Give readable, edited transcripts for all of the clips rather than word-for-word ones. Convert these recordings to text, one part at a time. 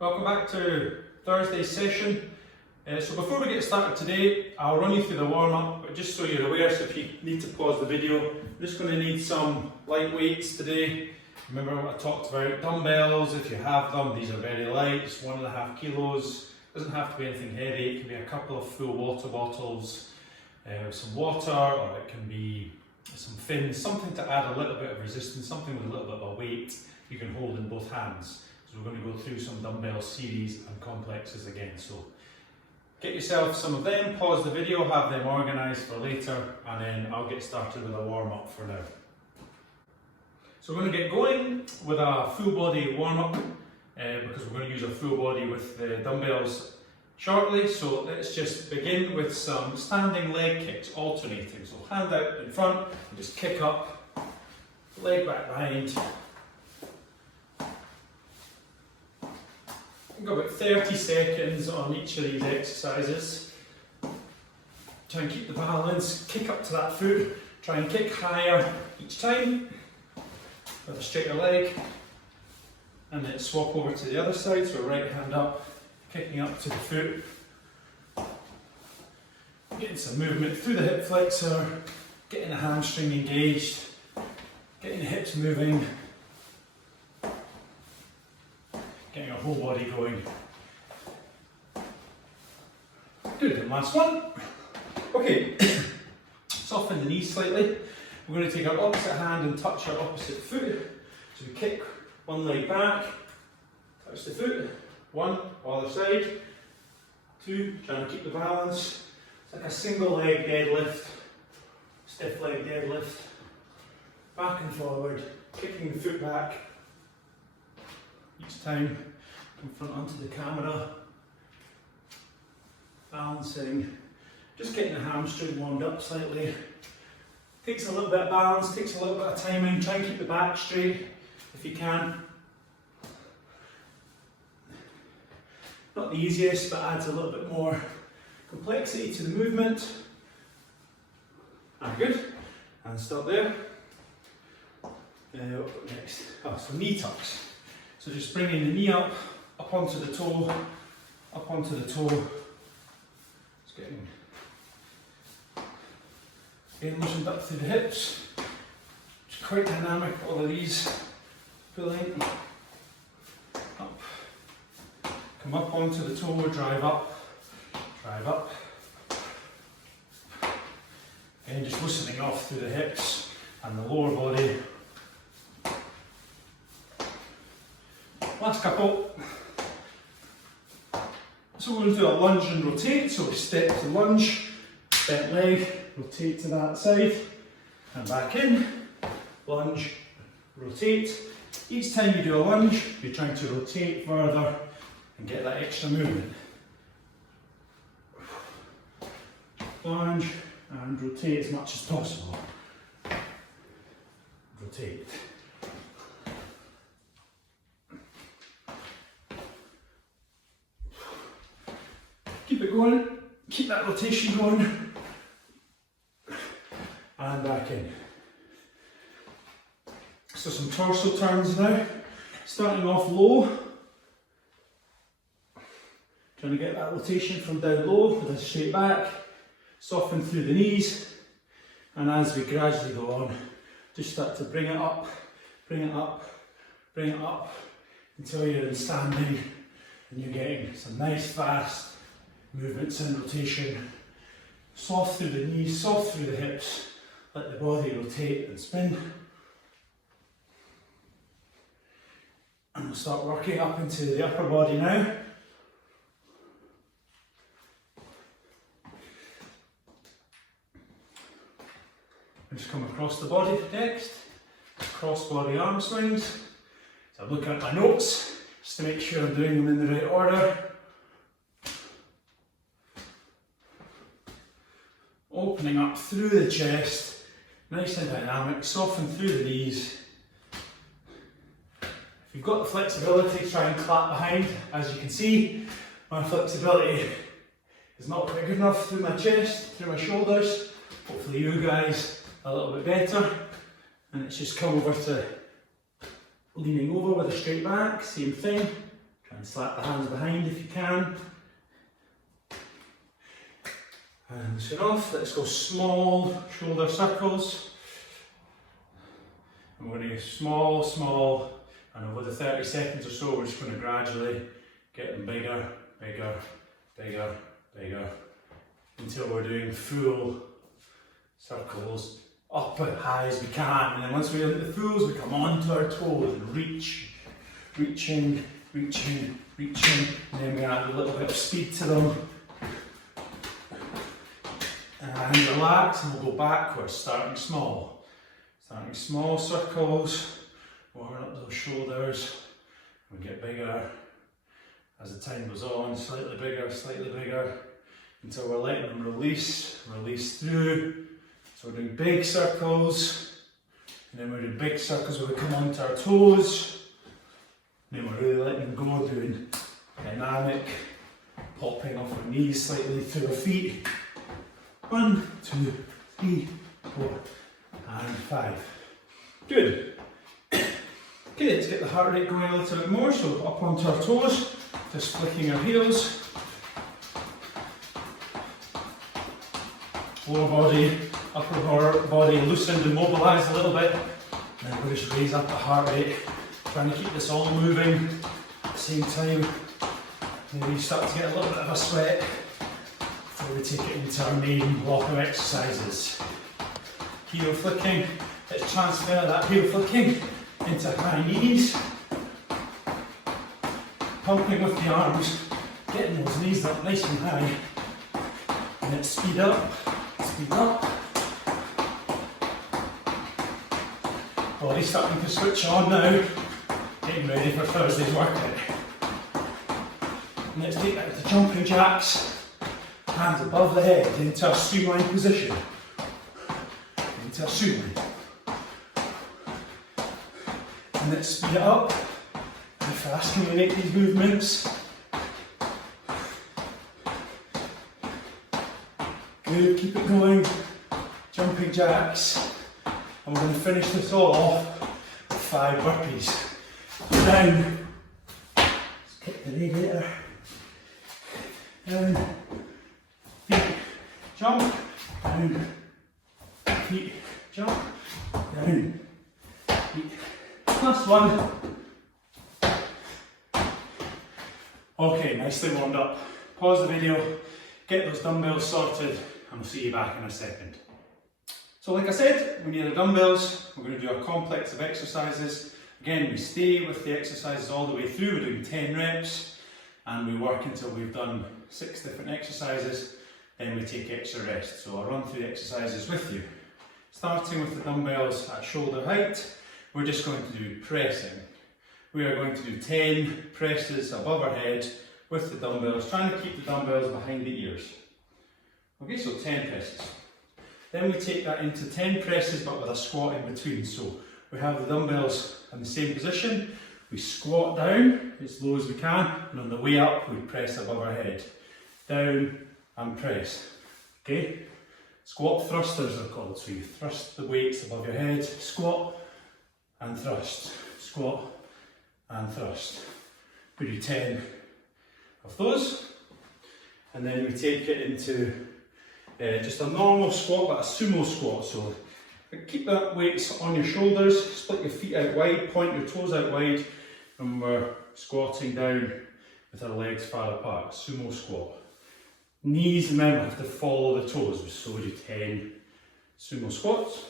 Welcome back to Thursday's session. So before we get started today, I'll run you through the warm-up, but just so you're aware, so if you need to pause the video, I'm just going to need some light weights today. Remember what I talked about, dumbbells, if you have them, these are very light, just 1.5 kilos. Doesn't have to be anything heavy, it can be a couple of full water bottles with some water, or it can be some fins, something to add a little bit of resistance, something with a little bit of a weight you can hold in both hands. So we're going to go through some dumbbell series and complexes again. So get yourself some of them, pause the video, have them organised for later, and then I'll get started with a warm-up for now. So we're going to get going with a full body warm-up because we're going to use a full body with the dumbbells shortly. So let's just begin with some standing leg kicks, alternating. So hand out in front and just kick up, leg back behind. We've got about 30 seconds on each of these exercises. Try and keep the balance, kick up to that foot, try and kick higher each time with a straighter leg, and then swap over to the other side, so right hand up, kicking up to the foot, getting some movement through the hip flexor, getting the hamstring engaged, getting the hips moving, getting our whole body going. Good, and last one. Okay, soften the knees slightly. We're going to take our opposite hand and touch our opposite foot. So we kick one leg back, touch the foot, one, other side, two, trying to keep the balance. It's like a single leg deadlift, stiff leg deadlift, back and forward, kicking the foot back. Each time, in front onto the camera, balancing, just getting the hamstring warmed up slightly. Takes a little bit of balance, takes a little bit of timing, try and keep the back straight if you can. Not the easiest, but adds a little bit more complexity to the movement. And good, and stop there. What next? Oh, so knee tucks. So just bringing the knee up onto the toe, up onto the toe. Just getting loosened up through the hips. It's quite dynamic, all of these. Pulling up. Come up onto the toe, drive up, drive up. Again, just loosening off through the hips and the lower body. Last couple. So we're going to do a lunge and rotate. So we step to lunge, bent leg, rotate to that side, and back in, lunge, rotate. Each time you do a lunge, you're trying to rotate further and get that extra movement. Lunge and rotate as much as possible. Rotate. Keep it going, keep that rotation going, and back in. So some torso turns now, starting off low, trying to get that rotation from down low with a straight back, soften through the knees, and as we gradually go on, just start to bring it up, bring it up, bring it up, until you're in standing, and you're getting some nice fast movements and rotation. Soft through the knees, soft through the hips, let the body rotate and spin. And we'll start working up into the upper body now. Just come across the body next. Cross body arm swings. So I'm looking at my notes just to make sure I'm doing them in the right order. Opening up through the chest, nice and dynamic, soften through the knees. If you've got the flexibility, try and clap behind. As you can see, my flexibility is not quite good enough through my chest, through my shoulders. Hopefully you guys a little bit better. And it's just come over to leaning over with a straight back, same thing. Try And slap the hands behind if you can. And turn off. Let's go small shoulder circles. And we're going to go small, small, and over the 30 seconds or so, we're just going to gradually get them bigger, bigger, bigger, bigger, until we're doing full circles up as high as we can. And then once we're into the fulls, we come onto our toes and reach, reaching, reaching, reaching, and then we add a little bit of speed to them. And relax, and we'll go backwards, starting small. Starting small circles, warming up those shoulders. We get bigger as the time goes on, slightly bigger, until we're letting them release through. So we're doing big circles, and then we're doing big circles where we come onto our toes, and then we're really letting them go, doing dynamic, popping off our knees slightly through our feet. 1, 2, 3, 4, and 5. Good. Okay, let's get the heart rate going a little bit more, so up onto our toes, just flicking our heels. Lower body, upper body loosened and mobilised a little bit. And then we'll just raise up the heart rate, trying to keep this all moving at the same time. Maybe you start to get a little bit of a sweat before we take it into our main block of exercises. Heel flicking, let's transfer that heel flicking into high knees. Pumping with the arms, getting those knees up nice and high. And then speed up, speed up. Body's starting to switch on now, getting ready for Thursday's workout. And let's take that to jumping jacks, hands above the head into a streamlined position. Into a sumo. And let's speed it up. How fast can we make these movements? Good, keep it going. Jumping jacks. And we're going to finish this all off with 5 burpees. Down. Let's kick the radiator. Down. Feet. Jump. Down. Feet. Jump. Down. Feet. Last one. Okay, nicely warmed up. Pause the video, get those dumbbells sorted, and we'll see you back in a second. So like I said, we need our dumbbells. We're going to do a complex of exercises. Again, we stay with the exercises all the way through. We're doing 10 reps, and we work until we've done 6 different exercises. Then we take extra rest. So I'll run through the exercises with you. Starting with the dumbbells at shoulder height, we're just going to do pressing. We are going to do 10 presses above our head with the dumbbells, trying to keep the dumbbells behind the ears. Okay, so 10 presses. Then we take that into 10 presses but with a squat in between. So we have the dumbbells in the same position, we squat down as low as we can, and on the way up we press above our head. Down and press. Okay? Squat thrusters are called. So you thrust the weights above your head, squat and thrust, squat and thrust. We do 10 of those, and then we take it into just a normal squat, but a sumo squat. So keep that weights on your shoulders, split your feet out wide, point your toes out wide, and we're squatting down with our legs far apart. Sumo squat. Knees, remember, have to follow the toes. So we do 10 sumo squats.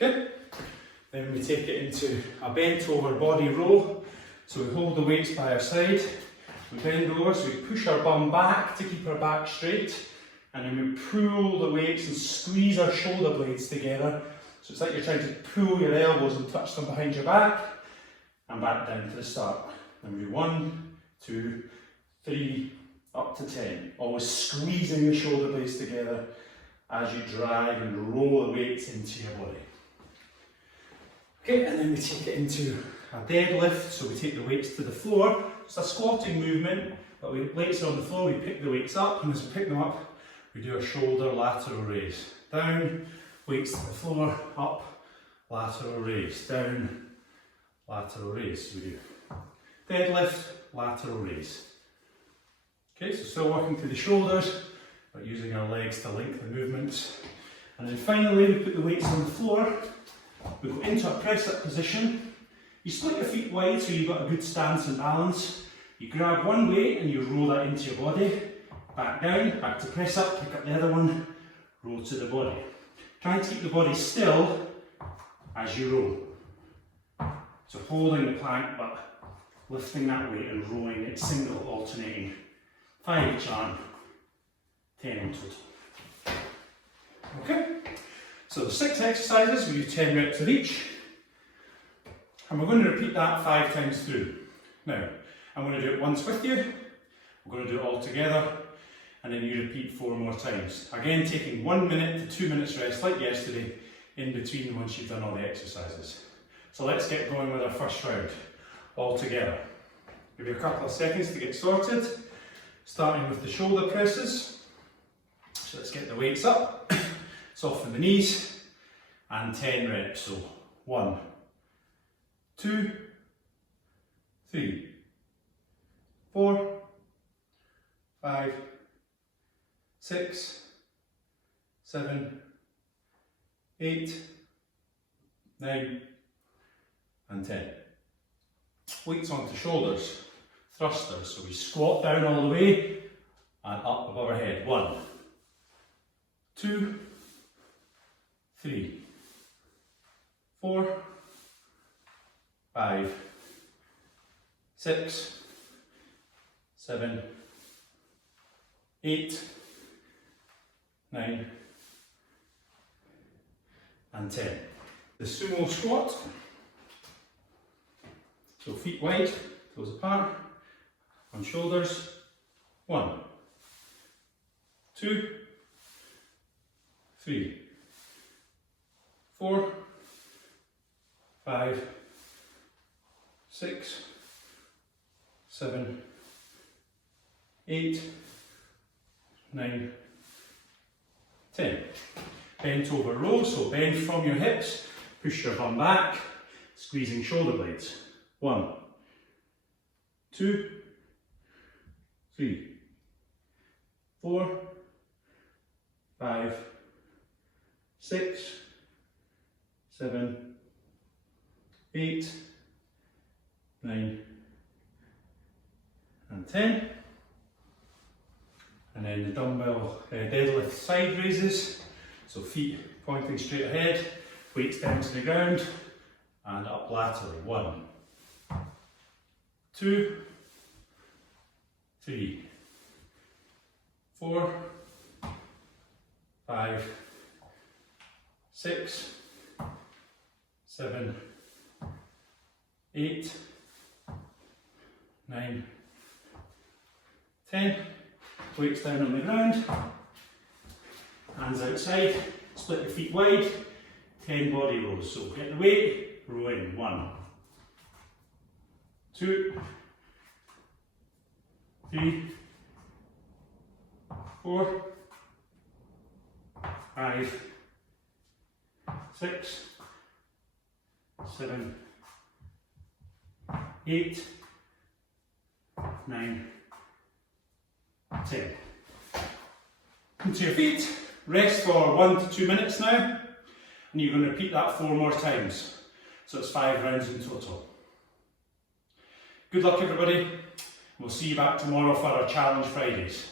Okay, then we take it into a bent over body row. So we hold the weights by our side, we bend over, so we push our bum back to keep our back straight, and then we pull the weights and squeeze our shoulder blades together. So it's like you're trying to pull your elbows and touch them behind your back, and back down to the start. Then we do 1, 2, 3, up to 10. Always squeezing the shoulder blades together as you drag and roll the weights into your body. Okay, and then we take it into a deadlift, so we take the weights to the floor. It's a squatting movement, but weights are on the floor, we pick the weights up, and as we pick them up, we do a shoulder lateral raise. Down, weights to the floor, up, lateral raise, down, lateral raise. We do deadlift, lateral raise. Okay, so still working through the shoulders, but using our legs to link the movements. And then finally, we put the weights on the floor. We go into a press up position. You split your feet wide so you've got a good stance and balance. You grab one weight and you roll that into your body. Back down, back to press up, pick up the other one, roll to the body. Try to keep the body still as you roll. So holding the plank but lifting that weight and rolling it single, alternating. 5 each arm, 10 in total. Okay, so the 6 exercises, we do 10 reps of each. And we're going to repeat that 5 times through. Now, I'm going to do it once with you, we're going to do it all together, and then you repeat 4 more times. Again, taking 1 minute to 2 minutes rest, like yesterday, in between once you've done all the exercises. So let's get going with our first round, all together. Give you a couple of seconds to get started, starting with the shoulder presses. So let's get the weights up, soften the knees, and 10 reps. So 1, 2, 3, 4, 5, 6, 7, 8, 9, and 10. Weights onto shoulders, thrusters. So we squat down all the way and up above our head. 1, 2, 3, 4, 5, 6, 7, 8, 9, and 10. The Sumo Squat. So feet wide, toes apart, on shoulders. 1, 2, 3, 4, 5, 6, 7, 8, 9, 10. Bent over row, so bend from your hips, push your bum back, squeezing shoulder blades. 1, 2, 3, 4, 5, 6, 7, 8, 9, and 10. And then the dumbbell deadlift side raises. So feet pointing straight ahead, weights down to the ground, and up laterally. 1, 2, 3, 4, 5, 6, 7, 8, 9, 10. Weights down on the ground, hands outside, split your feet wide, 10 body rolls. So get the weight, row in. 1, 2, 3, 4, 5, 6, 7, 8, 9, 10. Come to your feet, rest for 1 to 2 minutes now, and you're going to repeat that 4 more times. So it's 5 rounds in total. Good luck everybody, we'll see you back tomorrow for our Challenge Fridays.